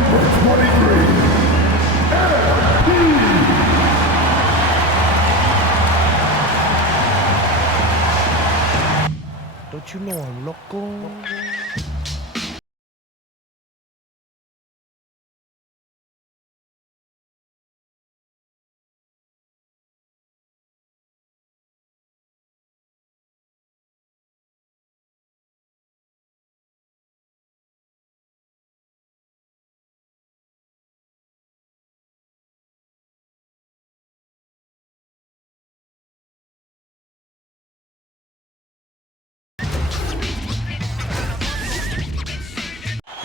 number 23, MP. Don't you know I'm loco?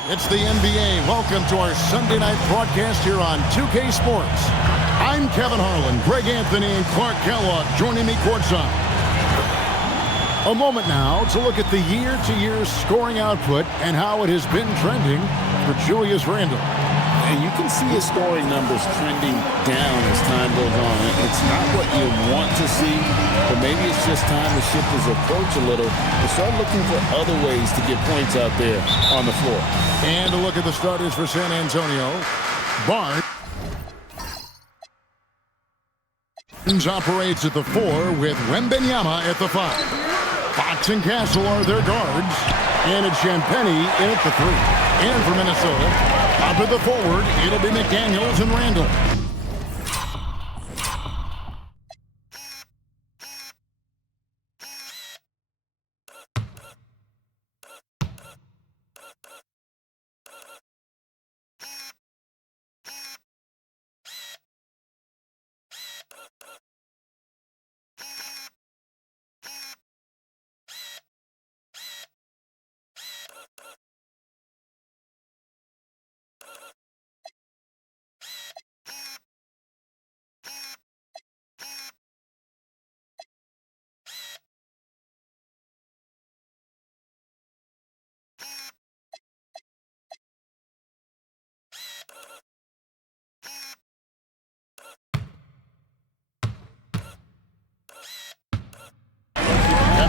It's the NBA. Welcome to our Sunday night broadcast here on 2K Sports. I'm Kevin Harlan, Greg Anthony, and Clark Kellogg joining me courtside. A moment now to look at the year-to-year scoring output and how it has been trending for Julius Randle. And you can see his scoring numbers trending down as time goes on. It's not what you want to see, but maybe it's just time to shift his approach a little and start looking for other ways to get points out there on the floor. And a look at the starters for San Antonio. Barnes operates at the 4 with Wembanyama at the 5. Fox and Castle are their guards. And it's Champagnie in at the 3. And for Minnesota, up at the forward, it'll be McDaniels and Randle.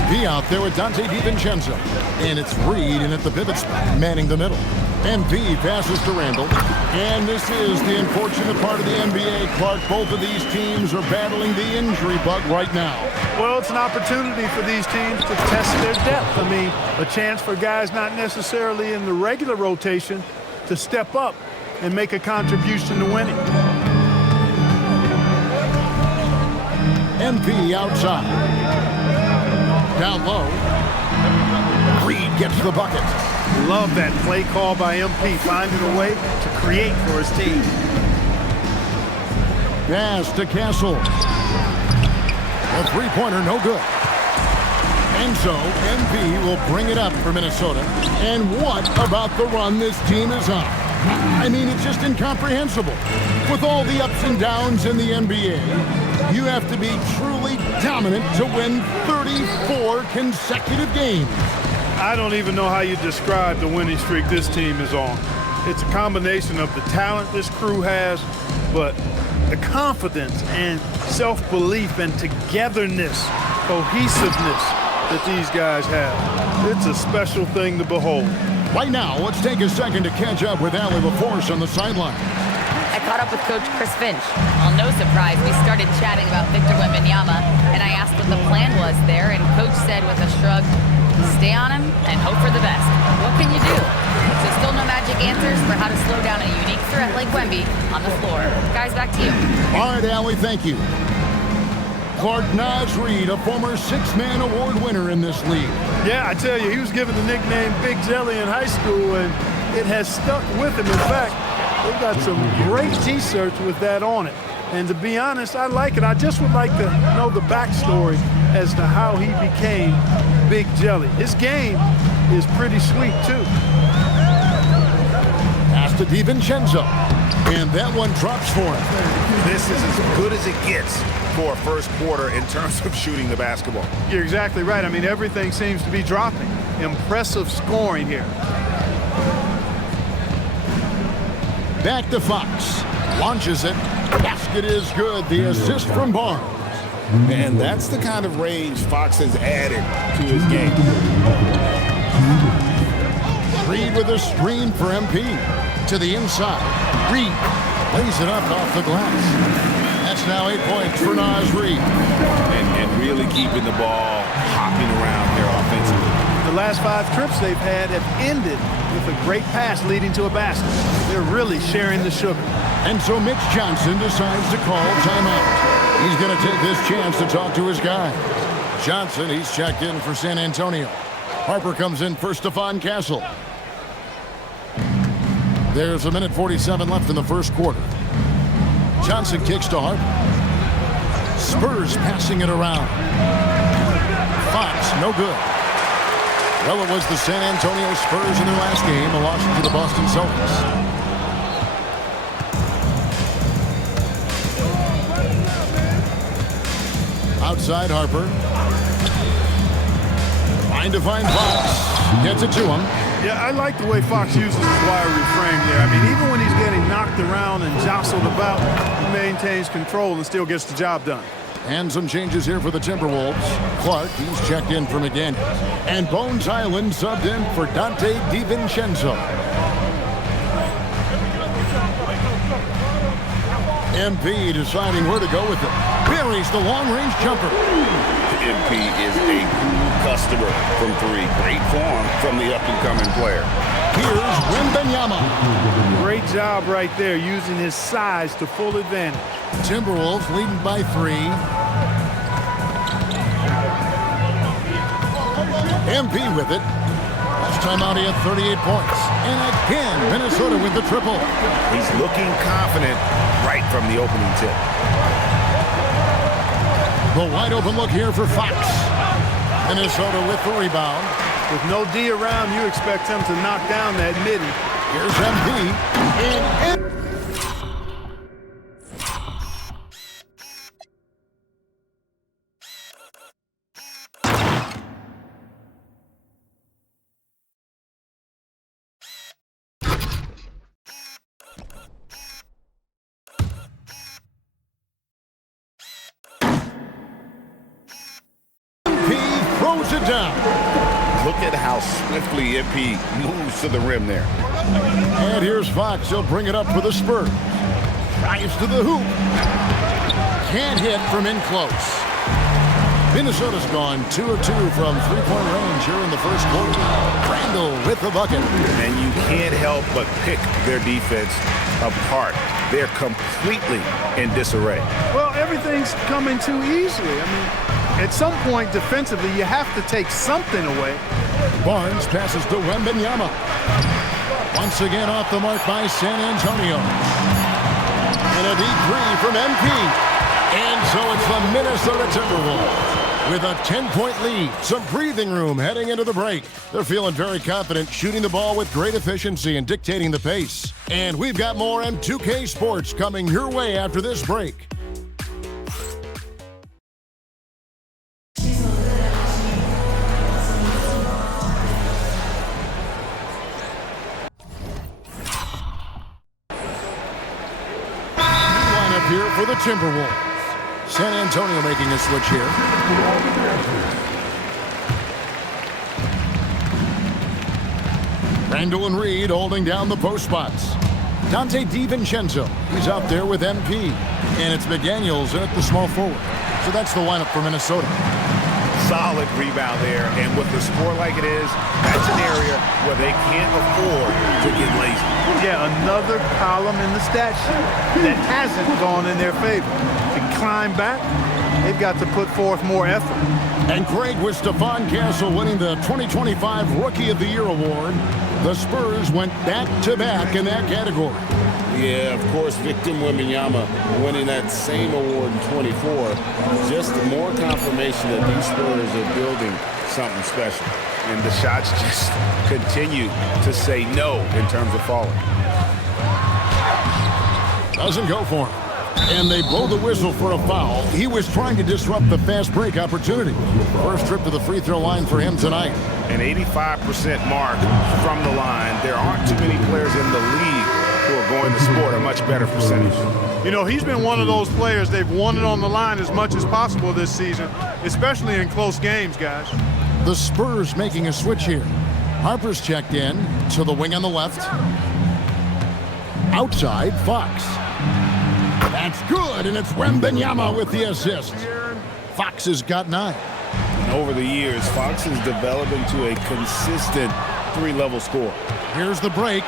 MP out there with Dante DiVincenzo. And it's Reed in at the pivot spot, manning the middle. MP passes to Randle. And this is the unfortunate part of the NBA, Clark. Both of these teams are battling the injury bug right now. Well, it's an opportunity for these teams to test their depth. I mean, a chance for guys not necessarily in the regular rotation to step up and make a contribution to winning. MP outside. Down low. Reed gets the bucket. Love that play call by MP, finding a way to create for his team. Pass to Castle. A three-pointer, no good. And so, MP will bring it up for Minnesota. And what about the run this team is on? I mean, it's just incomprehensible. With all the ups and downs in the NBA, you have to be truly dominant to win 34 consecutive games. I don't even know how you describe the winning streak this team is on. It's a combination of the talent this crew has, but the confidence and self-belief and togetherness, cohesiveness that these guys have. It's a special thing to behold. Right now, let's take a second to catch up with Allie LaForce on the sideline. I caught up with Coach Chris Finch. Well, no surprise, we started chatting about Victor Wembanyama, and I asked what the plan was there, and Coach said with a shrug, stay on him and hope for the best. What can you do? So still no magic answers for how to slow down a unique threat like Wemby on the floor. Guys, back to you. All right, Allie, thank you. Clark, Naz Reid, a former six-man award winner in this league. Yeah, I tell you, he was given the nickname Big Jelly in high school, and it has stuck with him. In fact, they've got some great T-shirts with that on it. And to be honest, I like it. I just would like to know the backstory as to how he became Big Jelly. His game is pretty sweet, too. Pass to DiVincenzo. And that one drops for him. This is as good as it gets for a first quarter in terms of shooting the basketball. You're exactly right. I mean, everything seems to be dropping. Impressive scoring here. Back to Fox. Launches it. Basket is good. The assist from Barnes. And that's the kind of range Fox has added to his game. Reed with a screen for MP. to the inside. Reed lays it up off the glass. That's now 8 points for Naz Reid. And really keeping the ball hopping around here offensively. The last 5 trips they've had have ended with a great pass leading to a basket. They're really sharing the sugar. And so Mitch Johnson decides to call timeout. He's going to take this chance to talk to his guy. Johnson, he's checked in for San Antonio. Harper comes in for Stephon Castle. There's 1:47 left in the first quarter. Johnson kicks to Harper. Spurs passing it around. Fox, no good. Well, it was the San Antonio Spurs in their last game, a loss to the Boston Celtics. Outside Harper. Trying to find Fox. Gets it to him. Yeah, I like the way Fox uses his wiry frame there. I mean, even when he's getting knocked around and jostled about, he maintains control and still gets the job done. And some changes here for the Timberwolves. Clark, he's checked in for McDaniels. And Bones Island subbed in for Dante DiVincenzo. MP deciding where to go with it. Buries the long-range jumper. MP is a customer from 3. Great form from the up-and-coming player. Here's Wembanyama. Great job right there, using his size to full advantage. Timberwolves leading by 3. MP with it. Last time out he had 38 points. And again, Minnesota with the triple. He's looking confident right from the opening tip. The wide open look here for Fox. Minnesota with the rebound. With no D around, you expect him to knock down that midi. Here's MP. And throws it down. Look at how swiftly MP moves to the rim there. And here's Fox. He'll bring it up for the Spurs. Drives to the hoop. Can't hit from in close. Minnesota's gone 2 of 2 from three-point range here in the first quarter. Randall with the bucket. And you can't help but pick their defense apart. They're completely in disarray. Well, everything's coming too easily. I mean, at some point defensively, you have to take something away. Barnes passes to Wembanyama. Once again off the mark by San Antonio. And a deep three from MP. And so it's the Minnesota Timberwolves with a 10-point lead. Some breathing room heading into the break. They're feeling very confident, shooting the ball with great efficiency and dictating the pace. And we've got more M2K Sports coming your way after this break. Here for the Timberwolves. San Antonio making a switch here. Randall and Reed holding down the post spots. Dante DiVincenzo, he's out there with MP. And it's McDaniels in at the small forward. So that's the lineup for Minnesota. Solid rebound there, and with the score like it is, that's an area where they can't afford to get lazy. Yeah, another column in the stat sheet that hasn't gone in their favor. To climb back, they've got to put forth more effort. And Craig, with Stephon Castle winning the 2025 Rookie of the Year award, the Spurs went back-to-back in that category. Yeah, of course, Victor Wembanyama winning that same award in 24. Just more confirmation that these Spurs are building something special. And the shots just continue to say no in terms of falling. Doesn't go for him. And they blow the whistle for a foul. He was trying to disrupt the fast break opportunity. First trip to the free throw line for him tonight. An 85% mark from the line. There aren't too many players in the league who are going to score a much better percentage. You know, he's been one of those players, they've won it on the line as much as possible this season, especially in close games, guys. The Spurs making a switch here. Harper's checked in to the wing on the left. Outside, Fox. That's good, and it's Wembanyama with the assist. Fox has got 9. And over the years, Fox has developed into a consistent 3-level scorer. Here's the break.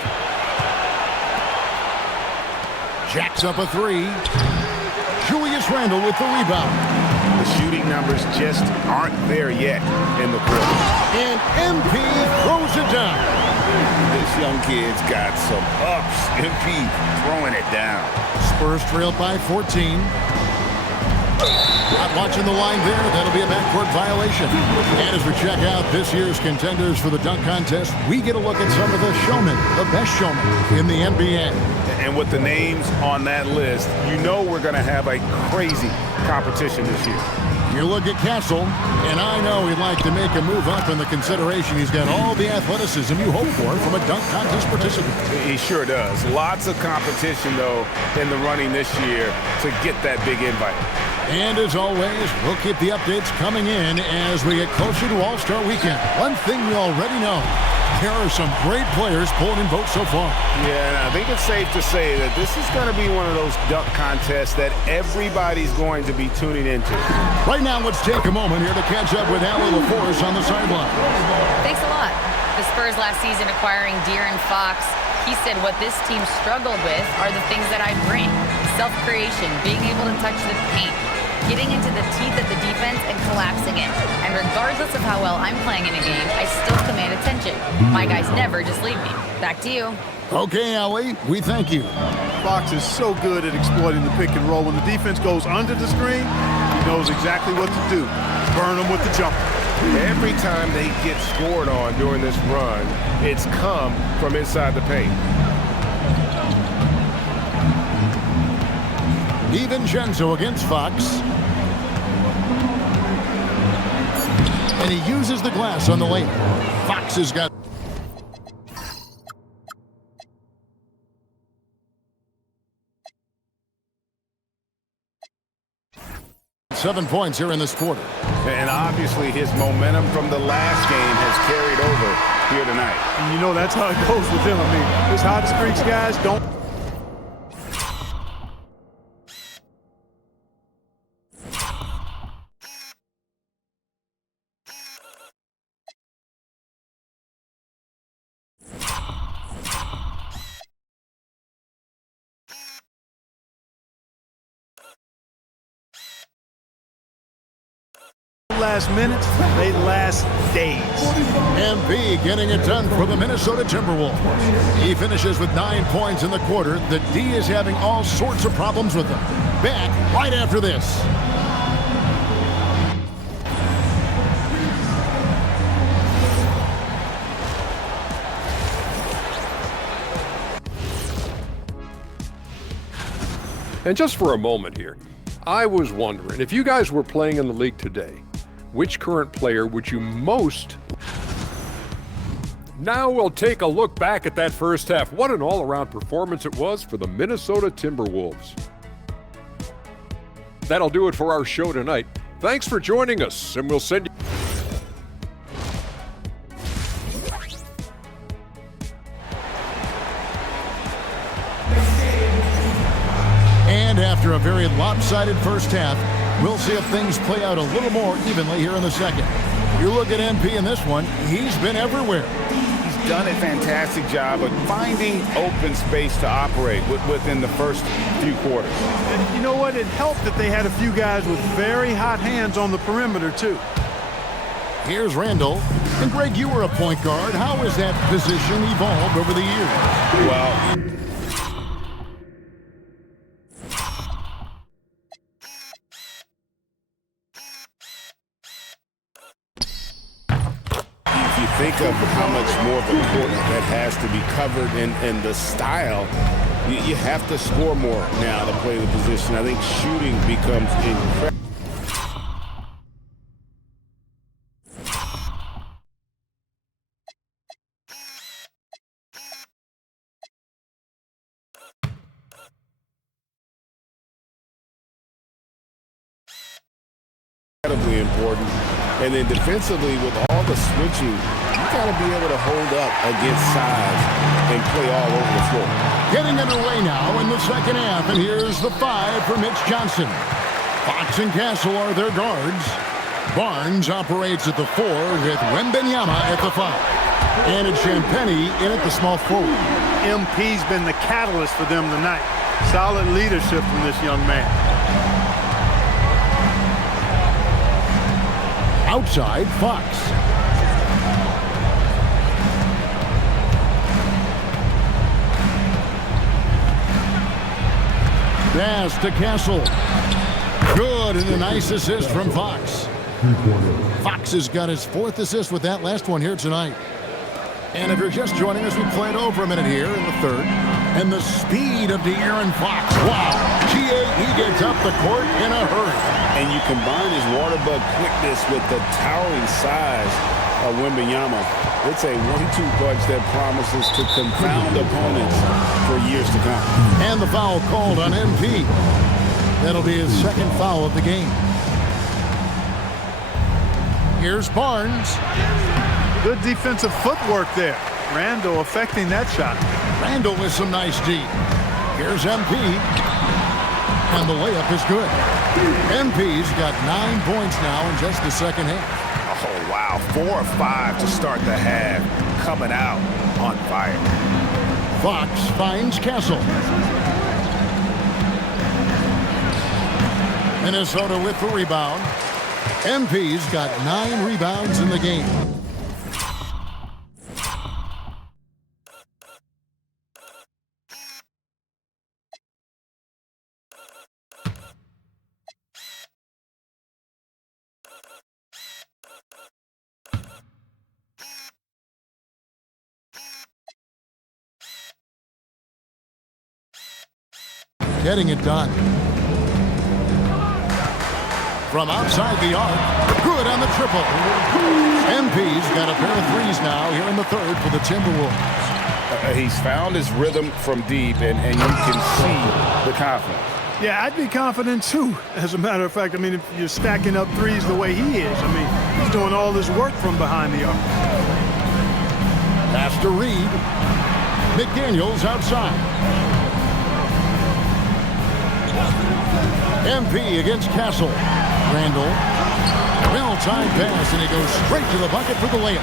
Jacks up a 3. Julius Randle with the rebound. The shooting numbers just aren't there yet in the quarter. And MP throws it down. This young kid's got some ups. MP throwing it down. Spurs trail by 14. Not watching the line there. That'll be a backcourt violation. And as we check out this year's contenders for the dunk contest, we get a look at some of the showmen, the best showmen in the NBA. And with the names on that list, you know we're going to have a crazy competition this year. You look at Castle, and I know he'd like to make a move up in the consideration. He's got all the athleticism you hope for from a dunk contest participant. He sure does. Lots of competition, though, in the running this year to get that big invite. And as always, we'll keep the updates coming in as we get closer to All-Star Weekend. One thing we already know, there are some great players pulling in votes so far. Yeah, and I think it's safe to say that this is going to be one of those dunk contests that everybody's going to be tuning into. Right now, let's take a moment here to catch up with Allie LaForce on the sideline. Thanks a lot. The Spurs last season acquiring De'Aaron Fox, he said what this team struggled with are the things that I bring. Self-creation, being able to touch the paint, getting into the teeth of the defense and collapsing it. And regardless of how well I'm playing in a game, I still command attention. My guys never just leave me. Back to you. Okay, Allie, we thank you. Fox is so good at exploiting the pick and roll. When the defense goes under the screen, he knows exactly what to do. Burn them with the jumper. Every time they get scored on during this run, it's come from inside the paint. DiVincenzo against Fox. And he uses the glass on the lane. Fox has got 7 points here in this quarter. And obviously his momentum from the last game has carried over here tonight. And you know that's how it goes with him. I mean, his hot streaks guys don't. Last minutes, they last days. MP getting it done for the Minnesota Timberwolves. He finishes with 9 points in the quarter. The D is having all sorts of problems with him. Back right after this. And just for a moment here, I was wondering, if you guys were playing in the league today, which current player would you most... Now we'll take a look back at that first half. What an all-around performance it was for the Minnesota Timberwolves. That'll do it for our show tonight. Thanks for joining us, and we'll send you... And after a very lopsided first half, we'll see if things play out a little more evenly here in the second. You look at MP in this one, he's been everywhere. He's done a fantastic job of finding open space to operate within the first few quarters. And you know what? It helped that they had a few guys with very hot hands on the perimeter, too. Here's Randall. And Greg, you were a point guard. How has that position evolved over the years? Well, think of how much more of a court that has to be covered and the style, you have to score more now to play the position. I think shooting becomes incredible. Incredibly important. And then defensively, with all the switching, you've got to be able to hold up against size and play all over the floor. Getting underway now in the second half, and here's the 5 for Mitch Johnson. Fox and Castle are their guards. Barnes operates at the 4 with Wembanyama at the 5. And it's Champagnie in at the small forward. MP's been the catalyst for them tonight. Solid leadership from this young man. Outside, Fox. Pass to Castle. Good, and a nice assist from Fox. Fox has got his 4th assist with that last one here tonight. And if you're just joining us, we played over a minute here in the 3rd. And the speed of De'Aaron Fox. Wow. He gets up the court in a hurry. And you combine his water bug quickness with the towering size of Wembanyama. It's a 1-2 punch that promises to confound opponents for years to come. And the foul called on MP. That'll be his 2nd foul of the game. Here's Barnes. Good defensive footwork there. Randall affecting that shot. Randall with some nice D. Here's MP. And the layup is good. MP's got 9 points now in just the second half. Oh, wow. 4 or 5 to start the half. Coming out on fire. Fox finds Castle. Minnesota with the rebound. MP's got 9 rebounds in the game. Getting it done. From outside the arc, good on the triple. MP's got a pair of threes now here in the 3rd for the Timberwolves. He's found his rhythm from deep, and you can see the confidence. Yeah, I'd be confident too. As a matter of fact, I mean, if you're stacking up threes the way he is, I mean, he's doing all this work from behind the arc. Pass to Reed. McDaniels outside. MP against Castle. Randall. Well-timed pass, and he goes straight to the bucket for the layup.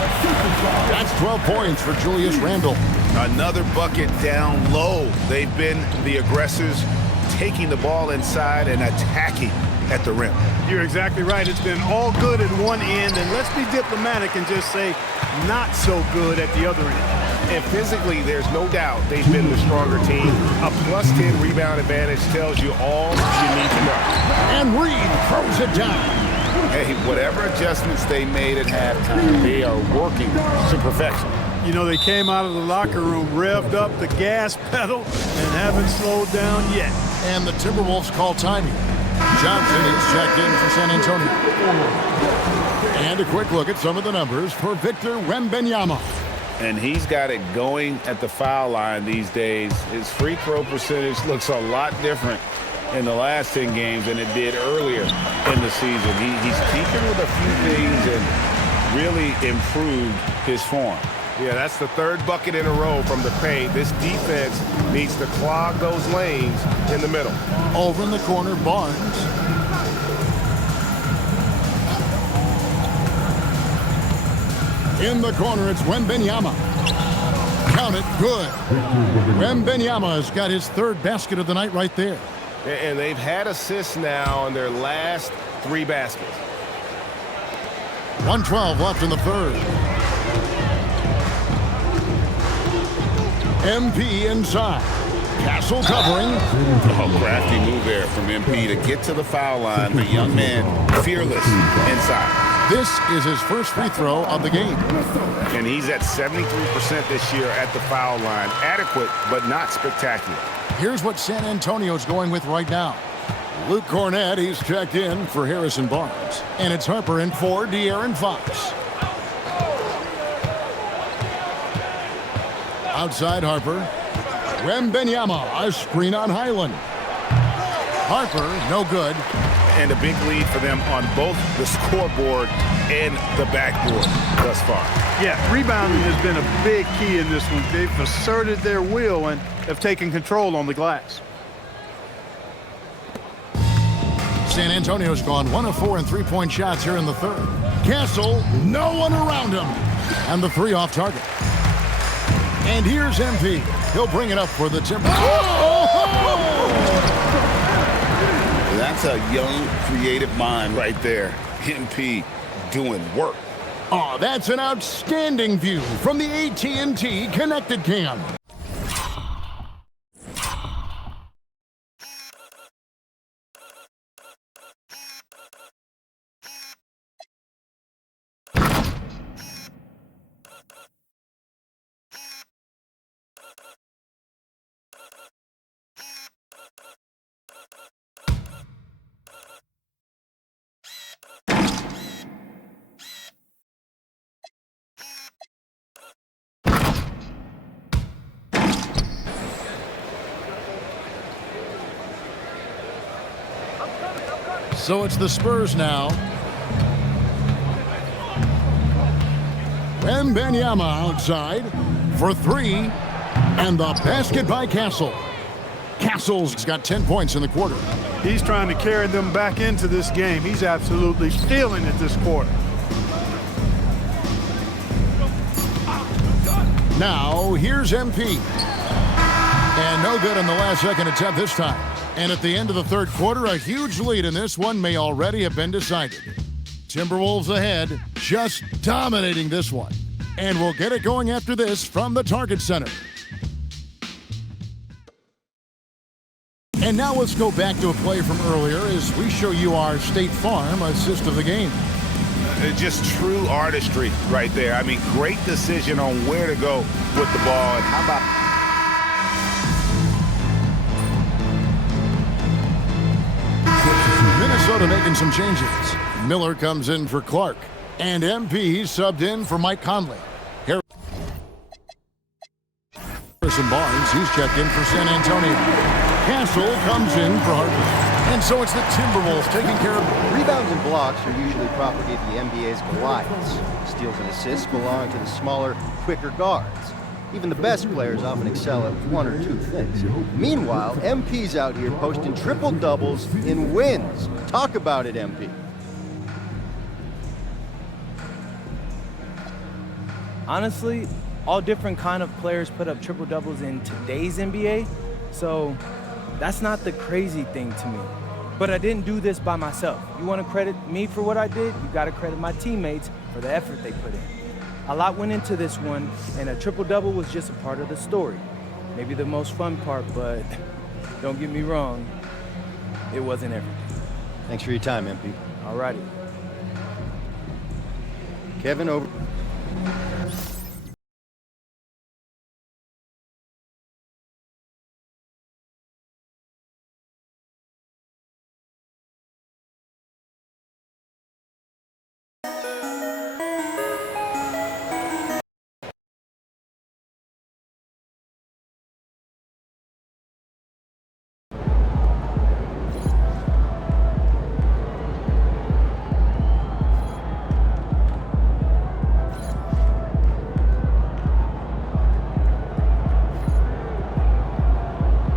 That's 12 points for Julius Randle. Another bucket down low. They've been the aggressors, taking the ball inside and attacking at the rim. You're exactly right. It's been all good at one end, and let's be diplomatic and just say not so good at the other end. And physically, there's no doubt they've been the stronger team. A +10 rebound advantage tells you all you need to know. And Reed throws it down. Hey, whatever adjustments they made at halftime, they are working to perfection. You know, they came out of the locker room, revved up the gas pedal, and haven't slowed down yet. And the Timberwolves call timing. Johnson is checked in for San Antonio. And a quick look at some of the numbers for Victor Wembanyama. And he's got it going at the foul line these days. His free throw percentage looks a lot different in the last 10 games than it did earlier in the season. He's tinkered with a few things and really improved his form. Yeah, that's the 3rd bucket in a row from the paint. This defense needs to clog those lanes in the middle. Over in the corner, Barnes. In the corner, it's Wembanyama. Count it, good. Wembanyama has got his 3rd basket of the night right there. And they've had assists now on their last 3 baskets. 1:12 left in the 3rd. MP inside. Castle covering. Oh, crafty move there from MP to get to the foul line. The young man fearless inside. This is his first free throw of the game. And he's at 73% this year at the foul line. Adequate, but not spectacular. Here's what San Antonio's going with right now. Luke Cornett, he's checked in for Harrison Barnes. And it's Harper in for De'Aaron Fox. Outside Harper. Wembanyama, a screen on Highland. Harper, no good. and a big lead for them on both the scoreboard and the backboard thus far. Yeah, rebounding has been a big key in this one. They've asserted their will and have taken control on the glass. San Antonio's gone 1 of 4 in three-point shots here in the third. Castle, no one around him. And the three off target. And here's MP. He'll bring it up for the Timberwolves. That's a young, creative mind right there. MP doing work. Oh, that's an outstanding view from the AT&T Connected Cam. So it's the Spurs now. Wembanyama outside for three. And the basket by Castle. Castle's got 10 points in the quarter. He's trying to carry them back into this game. He's absolutely feeling it this quarter. Now, here's MP. And no good in the last second attempt this time. And at the end of the third quarter, a huge lead in this one may already have been decided. Timberwolves ahead, just dominating this one. And we'll get it going after this from the Target Center. And now let's go back to a play from earlier as we show you our State Farm assist of the game. Just true artistry right there. I mean, great decision on where to go with the ball. And how about... Minnesota making some changes. Miller comes in for Clark. And MP subbed in for Mike Conley. Harrison Barnes, he's checked in for San Antonio. Castle comes in for Hartford. And so it's the Timberwolves taking care of... Rebounds and blocks are usually property of the NBA's Goliaths. Steals and assists belong to the smaller, quicker guards. Even the best players often excel at one or two things. Meanwhile, MP's out here posting triple-doubles in wins. Talk about it, MP. Honestly, all different kind of players put up triple-doubles in today's NBA, so that's not the crazy thing to me. But I didn't do this by myself. You want to credit me for what I did, you got to credit my teammates for the effort they put in. A lot went into this one, and a triple-double was just a part of the story. Maybe the most fun part, but don't get me wrong, it wasn't everything. Thanks for your time, MP. All righty. Kevin, over.